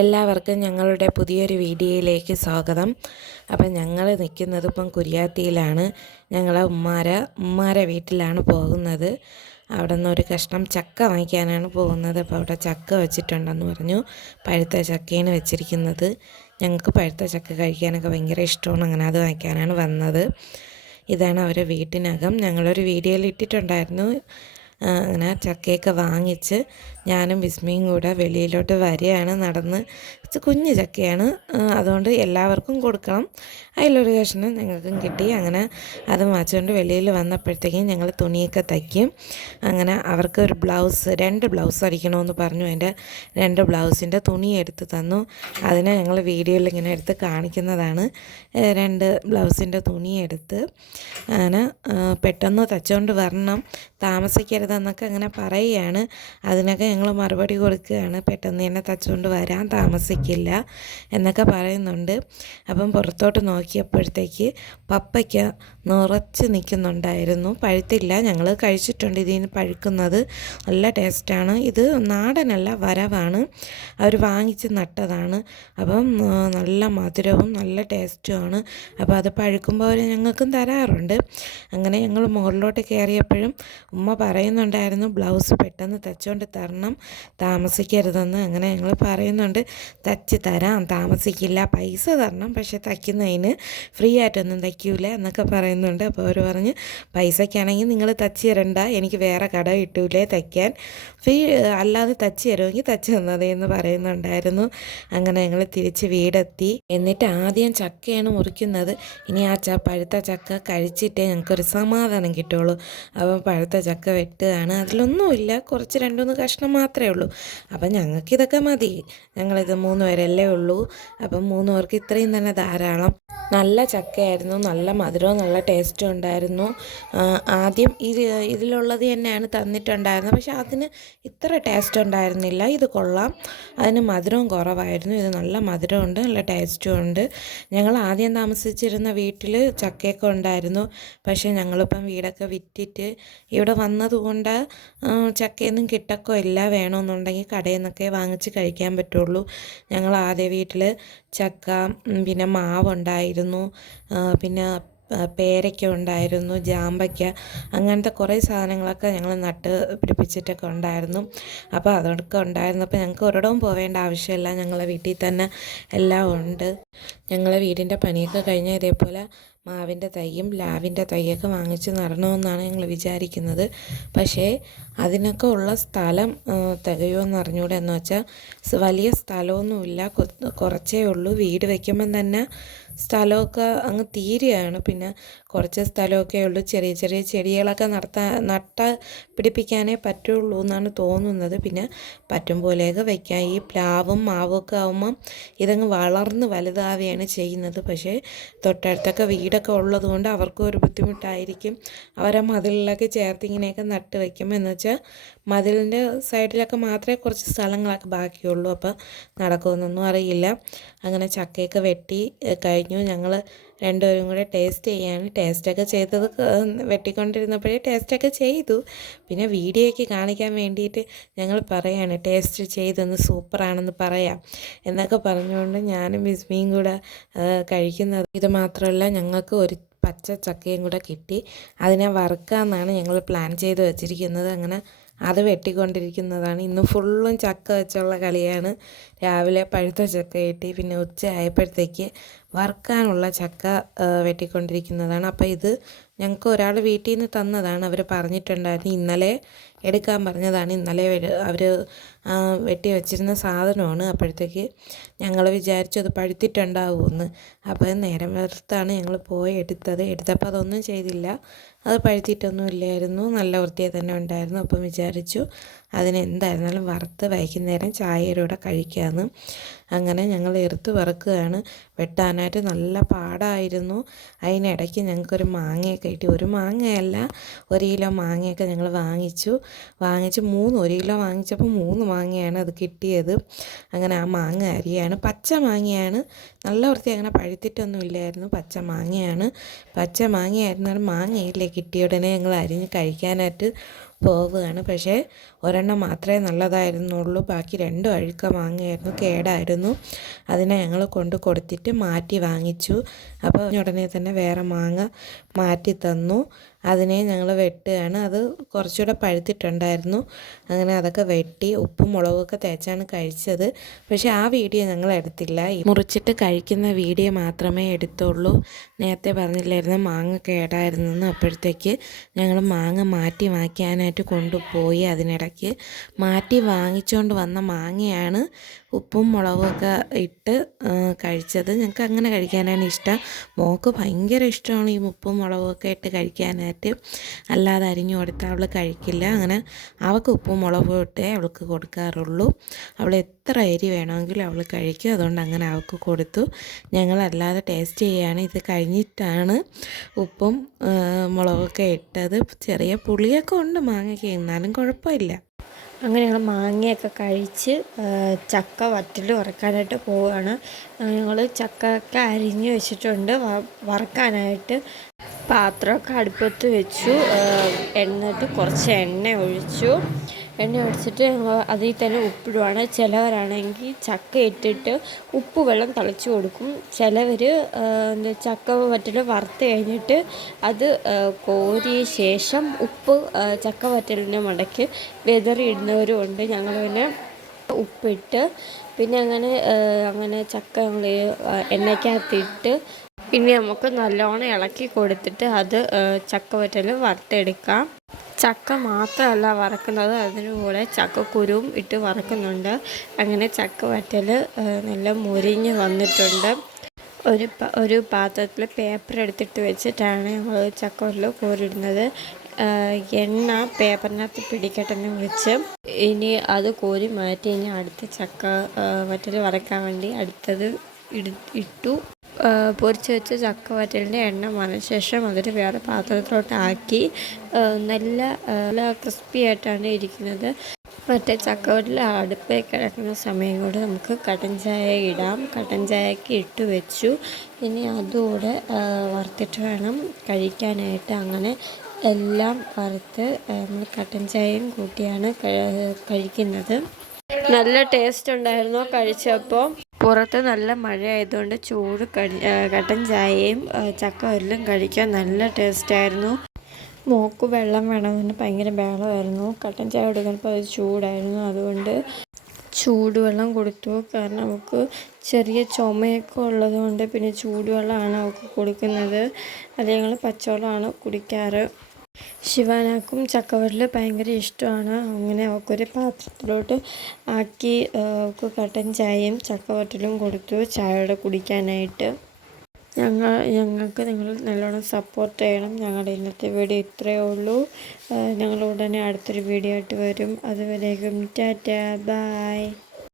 എല്ലാവർക്കും ഞങ്ങളുടെ പുതിയൊരു വീഡിയോയിലേക്ക് സ്വാഗതം. അപ്പം ഞങ്ങൾ നിൽക്കുന്നത് ഇപ്പം കുരിയാത്തിയിലാണ്. ഞങ്ങളെ ഉമ്മാരെ വീട്ടിലാണ് പോകുന്നത്. അവിടെ നിന്ന് ഒരു കഷ്ണം ചക്ക വാങ്ങിക്കാനാണ് പോകുന്നത്. അപ്പോൾ അവിടെ ചക്ക വെച്ചിട്ടുണ്ടെന്ന് പറഞ്ഞു. പഴുത്ത ചക്കയാണ് വെച്ചിരിക്കുന്നത്. ഞങ്ങൾക്ക് പഴുത്ത ചക്ക കഴിക്കാനൊക്കെ ഭയങ്കര ഇഷ്ടമാണ്. അങ്ങനെ അത് വാങ്ങിക്കാനാണ് വന്നത്. ഇതാണ് അവരുടെ വീട്ടിനകം. ഞങ്ങളൊരു വീഡിയോയിൽ ഇട്ടിട്ടുണ്ടായിരുന്നു. അങ്ങനെ ചക്കയൊക്കെ വാങ്ങിച്ച് ഞാനും വിസ്മയും കൂടെ വെളിയിലോട്ട് വരികയാണ് നടന്ന്. കുഞ്ഞ് ചക്കയാണ്, അതുകൊണ്ട് എല്ലാവർക്കും കൊടുക്കണം. അതിലൊരു കഷ്ണം ഞങ്ങൾക്കും കിട്ടി. അങ്ങനെ അത് വാങ്ങിച്ചുകൊണ്ട് വെളിയിൽ വന്നപ്പോഴത്തേക്കും ഞങ്ങൾ തുണിയൊക്കെ തയ്ക്കും. അങ്ങനെ അവർക്ക് ഒരു രണ്ട് ബ്ലൗസ് അടിക്കണമെന്ന് പറഞ്ഞു. അതിൻ്റെ 2 ബ്ലൗസിൻ്റെ തുണി എടുത്ത് തന്നു. അതിനെ ഞങ്ങൾ വീഡിയോയിൽ ഇങ്ങനെ എടുത്ത് കാണിക്കുന്നതാണ്. 2 ബ്ലൗസിൻ്റെ തുണി എടുത്ത് അങ്ങനെ പെട്ടെന്ന് തച്ചുകൊണ്ട് വരണം, താമസിക്കരുതെന്നൊക്കെ അങ്ങനെ പറയുകയാണ്. അതിനൊക്കെ ഞങ്ങൾ മറുപടി കൊടുക്കുകയാണ്. പെട്ടെന്ന് തന്നെ തച്ചുകൊണ്ട് വരാൻ താമസിക്കില്ല എന്നൊക്കെ പറയുന്നുണ്ട്. അപ്പം പുറത്തോട്ട് നോക്കിയപ്പോഴത്തേക്ക് പപ്പയ്ക്ക നിറച്ച് നിൽക്കുന്നുണ്ടായിരുന്നു. പഴുത്തില്ല, ഞങ്ങൾ കഴിച്ചിട്ടുണ്ട്. ഇതിന് പഴുക്കുന്നത് നല്ല ടേസ്റ്റാണ്. ഇത് നാടനല്ല, വരവാണ്. അവർ വാങ്ങിച്ച് നട്ടതാണ്. അപ്പം നല്ല മധുരവും നല്ല ടേസ്റ്റുമാണ്. അപ്പോൾ അത് പഴുക്കുമ്പോൾ അവർ ഞങ്ങൾക്കും തരാറുണ്ട്. അങ്ങനെ ഞങ്ങൾ മുകളിലോട്ട് കയറിയപ്പോഴും ഉമ്മ പറയുന്നുണ്ടായിരുന്നു ബ്ലൗസ് പെട്ടെന്ന് തച്ചുകൊണ്ട് തരണം, താമസിക്കരുതെന്ന്. അങ്ങനെ ഞങ്ങൾ പറയുന്നുണ്ട് തച്ച് തരാം, താമസിക്കില്ല, പൈസ തരണം, പക്ഷേ തയ്ക്കുന്നതിന് ഫ്രീ ആയിട്ടൊന്നും തയ്ക്കൂല എന്നൊക്കെ പറയുന്നുണ്ട്. അപ്പോൾ അവർ പറഞ്ഞ് പൈസയ്ക്കാണെങ്കിൽ നിങ്ങൾ തച്ച് തരണ്ട, എനിക്ക് വേറെ കട കിട്ടൂലേ തയ്ക്കാൻ, ഫ്രീ അല്ലാതെ തച്ച് തരുമെങ്കിൽ തച്ച് തന്നതേ എന്ന് പറയുന്നുണ്ടായിരുന്നു. അങ്ങനെ ഞങ്ങൾ തിരിച്ച് വീടെത്തി. എന്നിട്ട് ആദ്യം ചക്കയാണ് മുറിക്കുന്നത്. ഇനി ആ പഴുത്ത ചക്ക കഴിച്ചിട്ടേ ഞങ്ങൾക്കൊരു സമാധാനം കിട്ടുള്ളൂ. അപ്പം പഴുത്ത ചക്ക വെട്ടുകയാണ്. അതിലൊന്നുമില്ല, കുറച്ച് 2-3 കഷ്ണം മാത്രമേ ഉള്ളൂ. അപ്പം ഞങ്ങൾക്കിതൊക്കെ മതി, ഞങ്ങളിത് 3 പേരല്ലേ ഉള്ളൂ. അപ്പം 3 പേർക്ക് ഇത്രയും തന്നെ ധാരാളം. നല്ല ചക്കയായിരുന്നു, നല്ല മധുരവും നല്ല ടേസ്റ്റും ഉണ്ടായിരുന്നു. ആദ്യം ഇതിലുള്ളത് തന്നെയാണ് തന്നിട്ടുണ്ടായിരുന്നത്, പക്ഷെ അതിന് ഇത്ര ടേസ്റ്റ് ഉണ്ടായിരുന്നില്ല. ഇത് കൊള്ളാം, അതിന് മധുരവും കുറവായിരുന്നു. ഇത് നല്ല മധുരമുണ്ട്, നല്ല ടേസ്റ്റും ഉണ്ട്. ഞങ്ങൾ ആദ്യം താമസിച്ചിരുന്ന വീട്ടിൽ ചക്കയൊക്കെ ഉണ്ടായിരുന്നു. പക്ഷേ ഞങ്ങളിപ്പം വീടൊക്കെ വിറ്റിട്ട് ഇവിടെ വന്നതുകൊണ്ട് ചക്കയൊന്നും കിട്ടക്കോ ഇല്ല. വേണമെന്നുണ്ടെങ്കിൽ കടയിൽ നിന്നൊക്കെ വാങ്ങിച്ച് കഴിക്കാൻ പറ്റുള്ളൂ. ഞങ്ങൾ ആദ്യ വീട്ടിൽ ചക്ക, പിന്നെ മാവുണ്ടായിരുന്നു, പിന്നെ പേരയ്ക്ക ഉണ്ടായിരുന്നു, ജാമ്പയ്ക്ക, അങ്ങനത്തെ കുറേ സാധനങ്ങളൊക്കെ ഞങ്ങൾ നട്ട് പിടിപ്പിച്ചിട്ടൊക്കെ ഉണ്ടായിരുന്നു. അപ്പോൾ അതൊക്കെ ഉണ്ടായിരുന്നപ്പോൾ ഞങ്ങൾക്ക് ഒരിടവും പോവേണ്ട ആവശ്യമില്ല, ഞങ്ങളെ വീട്ടിൽ തന്നെ എല്ലാം ഉണ്ട്. ഞങ്ങളെ വീടിൻ്റെ പണിയൊക്കെ കഴിഞ്ഞാൽ ഇതേപോലെ മാവിൻ്റെ തൈയും പ്ലാവിൻ്റെ തൈയൊക്കെ വാങ്ങിച്ച് നടണമെന്നാണ് ഞങ്ങൾ വിചാരിക്കുന്നത്. പക്ഷേ അതിനൊക്കെ ഉള്ള സ്ഥലം തികയുമെന്ന് അറിഞ്ഞൂടെ. എന്ന് വെച്ചാൽ വലിയ സ്ഥലമൊന്നുമില്ല, കുറച്ചേ ഉള്ളൂ. വീട് വയ്ക്കുമ്പം തന്നെ സ്ഥലമൊക്കെ അങ്ങ് തീരുകയാണ്. പിന്നെ കുറച്ച് സ്ഥലമൊക്കെ ഉള്ളൂ. ചെറിയ ചെറിയ ചെടികളൊക്കെ നട്ട പിടിപ്പിക്കാനേ പറ്റുള്ളൂ എന്നാണ് തോന്നുന്നത്. പിന്നെ പറ്റും പോലെയൊക്കെ വയ്ക്കാം. ഈ പ്ലാവും മാവും ഒക്കെ ആകുമ്പം ഇതങ്ങ് വളർന്ന് വലുതാവുകയാണ് ചെയ്യുന്നത്. പക്ഷേ തൊട്ടടുത്തൊക്കെ വീടൊക്കെ ഉള്ളതുകൊണ്ട് അവർക്കും ഒരു ബുദ്ധിമുട്ടായിരിക്കും. അവരെ മതിലിലൊക്കെ ചേർത്ത് ഇങ്ങനെയൊക്കെ നട്ട് വയ്ക്കും. എന്ന് വെച്ചാൽ മതിലിൻ്റെ സൈഡിലൊക്കെ മാത്രമേ കുറച്ച് സ്ഥലങ്ങളൊക്കെ ബാക്കിയുള്ളൂ. അപ്പോൾ നടക്കുമെന്നൊന്നും അറിയില്ല. അങ്ങനെ ചക്കയൊക്കെ വെട്ടി കഴിഞ്ഞു. ഞങ്ങൾ 2 പേരും കൂടെ ടേസ്റ്റ് ചെയ്യാണ്. ടേസ്റ്റൊക്കെ ചെയ്തത് വെട്ടിക്കൊണ്ടിരുന്നപ്പോഴേ ടേസ്റ്റൊക്കെ ചെയ്തു. പിന്നെ വീഡിയോയ്ക്ക് കാണിക്കാൻ വേണ്ടിയിട്ട് ഞങ്ങൾ പറയാണ് ടേസ്റ്റ് ചെയ്തൊന്ന് സൂപ്പറാണെന്ന് പറയാം എന്നൊക്കെ പറഞ്ഞുകൊണ്ട് ഞാനും വിസ്മയും കൂടെ കഴിക്കുന്നത്. ഇത് മാത്രമല്ല, ഞങ്ങൾക്ക് ഒരു പച്ച ചക്കയും കൂടെ കിട്ടി. അതിനെ വറുക്കാമെന്നാണ് ഞങ്ങൾ പ്ലാൻ ചെയ്ത് വെച്ചിരിക്കുന്നത്. അങ്ങനെ അത് വെട്ടിക്കൊണ്ടിരിക്കുന്നതാണ്. ഇന്ന് ഫുള്ളും ചക്ക വെച്ചുള്ള കളിയാണ്. രാവിലെ പഴുത്ത ചക്ക കിട്ടി, പിന്നെ ഉച്ച ആയപ്പോഴത്തേക്ക് വറുക്കാനുള്ള ചക്ക വെട്ടിക്കൊണ്ടിരിക്കുന്നതാണ്. അപ്പോൾ ഇത് ഞങ്ങൾക്ക് ഒരാൾ വീട്ടിൽ നിന്ന് തന്നതാണ്. അവർ പറഞ്ഞിട്ടുണ്ടായിരുന്നു, ഇന്നലെ എടുക്കാൻ പറഞ്ഞതാണ്. ഇന്നലെ അവർ വെട്ടി വെച്ചിരുന്ന സാധനമാണ്. അപ്പോഴത്തേക്ക് ഞങ്ങൾ വിചാരിച്ചു അത് പഴുത്തിട്ടുണ്ടാവുമെന്ന്. അപ്പോൾ നേരം വെളുത്താണ് ഞങ്ങൾ പോയി എടുത്തപ്പോൾ അതൊന്നും ചെയ്തില്ല, അത് പഴുത്തിയിട്ടൊന്നും ഇല്ലായിരുന്നു, നല്ല വൃത്തിയായി തന്നെ ഉണ്ടായിരുന്നു. അപ്പം വിചാരിച്ചു അതിനെന്തായിരുന്നാലും വറുത്ത് വൈകുന്നേരം ചായയുടെ കൂടെ കഴിക്കാമെന്ന്. അങ്ങനെ ഞങ്ങൾ എടുത്ത് വറുക്കുകയാണ്. വെട്ടാനായിട്ട് നല്ല പാടായിരുന്നു. അതിനിടയ്ക്ക് ഞങ്ങൾക്കൊരു മാങ്ങയൊക്കെ കിട്ടി. ഒരു മാങ്ങയല്ല, 1 കിലോ മാങ്ങയൊക്കെ ഞങ്ങൾ വാങ്ങിച്ച് 1 കിലോ വാങ്ങിച്ചപ്പോൾ 3 മാങ്ങയാണ് അത് കിട്ടിയത്. അങ്ങനെ ആ മാങ്ങ അരിയാണ്, പച്ച മാങ്ങയാണ്, നല്ല വൃത്തി, അങ്ങനെ പഴുത്തിട്ടൊന്നും ഇല്ലായിരുന്നു, പച്ച മാങ്ങയായിരുന്നാലും മാങ്ങയില്ലേ കിട്ടിയ ഉടനെ ഞങ്ങൾ അരിഞ്ഞ് കഴിക്കാനായിട്ട് പോവുകയാണ്. പക്ഷേ ഒരെണ്ണം മാത്രമേ നല്ലതായിരുന്നുള്ളൂ, ബാക്കി 2 അഴുക്ക മാങ്ങയായിരുന്നു, കേടായിരുന്നു. അതിനെ ഞങ്ങൾ കൊണ്ട് കൊടുത്തിട്ട് മാറ്റി വാങ്ങിച്ചു. അപ്പോൾ ഉടനെ തന്നെ വേറെ മാങ്ങ മാറ്റി തന്നു. അതിനെ ഞങ്ങൾ വെട്ടുകയാണ്. അത് കുറച്ചുകൂടെ പഴുത്തിട്ടുണ്ടായിരുന്നു. അങ്ങനെ അതൊക്കെ വെട്ടി ഉപ്പും മുളകൊക്കെ തേച്ചാണ് കഴിച്ചത്. പക്ഷേ ആ വീഡിയോ ഞങ്ങൾ എടുത്തില്ല, മുറിച്ചിട്ട് കഴിക്കുന്ന വീഡിയോ മാത്രമേ എടുത്തുള്ളൂ. നേരത്തെ പറഞ്ഞില്ലായിരുന്നു മാങ്ങ കേടായിരുന്നെന്ന്. അപ്പോഴത്തേക്ക് ഞങ്ങൾ മാങ്ങ മാറ്റി വാങ്ങിക്കാനായിട്ട് കൊണ്ടുപോയി. അതിനിടയ്ക്ക് മാറ്റി വാങ്ങിച്ചുകൊണ്ട് വന്ന മാങ്ങയാണ് ഉപ്പും മുളകൊക്കെ ഇട്ട് കഴിച്ചത്. ഞങ്ങൾക്ക് അങ്ങനെ കഴിക്കാനാണ് ഇഷ്ടം. മോൾക്ക് ഭയങ്കര ഇഷ്ടമാണ് ഈ ഉപ്പും മുളകൊക്കെ ഇട്ട് കഴിക്കാനായിട്ട്. അല്ലാതെ അരിഞ്ഞു കൊടുത്താൽ അവൾ കഴിക്കില്ല. അങ്ങനെ അവൾക്ക് ഉപ്പും മുളകും ഇട്ടേ അവൾക്ക് കൊടുക്കാറുള്ളൂ. അവൾ എത്ര എരി വേണമെങ്കിലും അവൾ കഴിക്കും. അതുകൊണ്ട് അങ്ങനെ അവൾക്ക് കൊടുത്തു. ഞങ്ങളല്ലാതെ ടേസ്റ്റ് ചെയ്യുകയാണ്. ഇത് കഴിഞ്ഞിട്ടാണ് ഉപ്പും മുളകൊക്കെ ഇട്ടത്. ചെറിയ പുളിയൊക്കെ ഉണ്ട് മാങ്ങയ്ക്ക്, എന്നാലും കുഴപ്പമില്ല. അങ്ങനെ ഞങ്ങൾ മാങ്ങയൊക്കെ കഴിച്ച് ചക്ക വറ്റൽ വറക്കാനായിട്ട് പോവുകയാണ്. ഞങ്ങൾ ചക്കയൊക്കെ അരിഞ്ഞ് വെച്ചിട്ടുണ്ട്. വറക്കാനായിട്ട് പാത്രമൊക്കെ അടുപ്പത്ത് വെച്ചു. എന്നിട്ട് കുറച്ച് എണ്ണ ഒഴിച്ചിട്ട് ഞങ്ങൾ അതിൽ തന്നെ ഉപ്പിടുവാണ്. ചിലവരാണെങ്കിൽ ചക്ക ഇട്ടിട്ട് ഉപ്പ് വെള്ളം തളിച്ചു കൊടുക്കും. ചിലവർ ചക്ക വറ്റൽ വറുത്ത് കഴിഞ്ഞിട്ട് അത് കോരിയ ശേഷം ഉപ്പ് ചക്ക വറ്റലിൻ്റെ മടക്ക് വിതറിയിടുന്നവരും ഉണ്ട്. ഞങ്ങൾ പിന്നെ ഉപ്പിട്ട് പിന്നെ അങ്ങനെ ചക്ക ഞങ്ങൾ എണ്ണയ്ക്കകത്തിട്ട് പിന്നെ നമുക്ക് നല്ലോണം ഇളക്കി കൊടുത്തിട്ട് അത് ചക്ക വറ്റൽ വറുത്തെടുക്കാം. ചക്ക മാത്രമല്ല വറക്കുന്നത്, അതിന് കൂടെ ചക്കക്കുരുവും ഇട്ട് വറക്കുന്നുണ്ട്. അങ്ങനെ ചക്ക വറ്റൽ നല്ല മുരിഞ്ഞ് വന്നിട്ടുണ്ട്. ഒരു പാത്രത്തിൽ പേപ്പർ എടുത്തിട്ട് വെച്ചിട്ടാണ് ഞങ്ങൾ ചക്ക വറ്റൽ കോരിടുന്നത്. എണ്ണ പേപ്പറിനകത്ത് പിടിക്കട്ടെന്ന് വെച്ച് ഇനി അത് കോരി മാറ്റി ഇനി അടുത്ത ചക്ക വറ്റൽ വറക്കാൻ വേണ്ടി അടുത്തത് ഇട്ടു. പൊരിച്ച് വെച്ച ചക്ക വറ്റലിൻ്റെ എണ്ണ വന്ന ശേഷം അതൊരു വേറെ പാത്രത്തിലോട്ട് ആക്കി. നല്ല ക്രിസ്പി ആയിട്ടാണ് ഇരിക്കുന്നത്. മറ്റേ ചക്ക വറ്റൽ അടുപ്പിൽ കിടക്കുന്ന സമയം കൊണ്ട് നമുക്ക് കട്ടൻ ചായ ഇടാം. കട്ടൻ ചായക്ക് ഇട്ട് വെച്ചു. ഇനി അതുകൂടെ വറുത്തിട്ട് വേണം കഴിക്കാനായിട്ട്. അങ്ങനെ എല്ലാം വറുത്ത് നമ്മൾ കട്ടൻ ചായയും കൂട്ടിയാണ് കഴിക്കുന്നത്. നല്ല ടേസ്റ്റ് ഉണ്ടായിരുന്നു കഴിച്ചപ്പോൾ. പുറത്ത് നല്ല മഴ ആയതുകൊണ്ട് ചൂട് കട്ടൻ ചായയും ചക്ക വറ്റലും കഴിക്കാൻ നല്ല ടേസ്റ്റായിരുന്നു. മോക്ക് വെള്ളം വേണമെന്ന് ഭയങ്കര ബഹളമായിരുന്നു. കട്ടൻ ചായ കൊടുക്കുമ്പോൾ അത് ചൂടായിരുന്നു. അതുകൊണ്ട് ചൂടുവെള്ളം കൊടുത്തു. കാരണം അവൾക്ക് ചെറിയ ചുമയൊക്കെ ഉള്ളതുകൊണ്ട് പിന്നെ ചൂടുവെള്ളമാണ് അവൾക്ക് കൊടുക്കുന്നത്. അത് ഞങ്ങൾ പച്ചവെള്ളമാണ് കുടിക്കാറ്. ശിവാനാക്കും ചക്കവറ്റൽ ഭയങ്കര ഇഷ്ടമാണ്. അങ്ങനെ അവൾക്കൊരു പാത്രത്തിലോട്ട് ആക്കി അവൾക്ക് കട്ടൻ ചായയും ചക്കവറ്റലും കൊടുത്തു ചായയോടെ കുടിക്കാനായിട്ട്. ഞങ്ങൾക്ക് നിങ്ങൾ നല്ലോണം സപ്പോർട്ട് ചെയ്യണം. ഞങ്ങളുടെ ഇന്നത്തെ വീഡിയോ ഇത്രയേ ഉള്ളൂ. ഞങ്ങൾ ഉടനെ അടുത്തൊരു വീഡിയോ ആയിട്ട് വരും. അതുവരേക്കും ടാറ്റാ, ബൈ.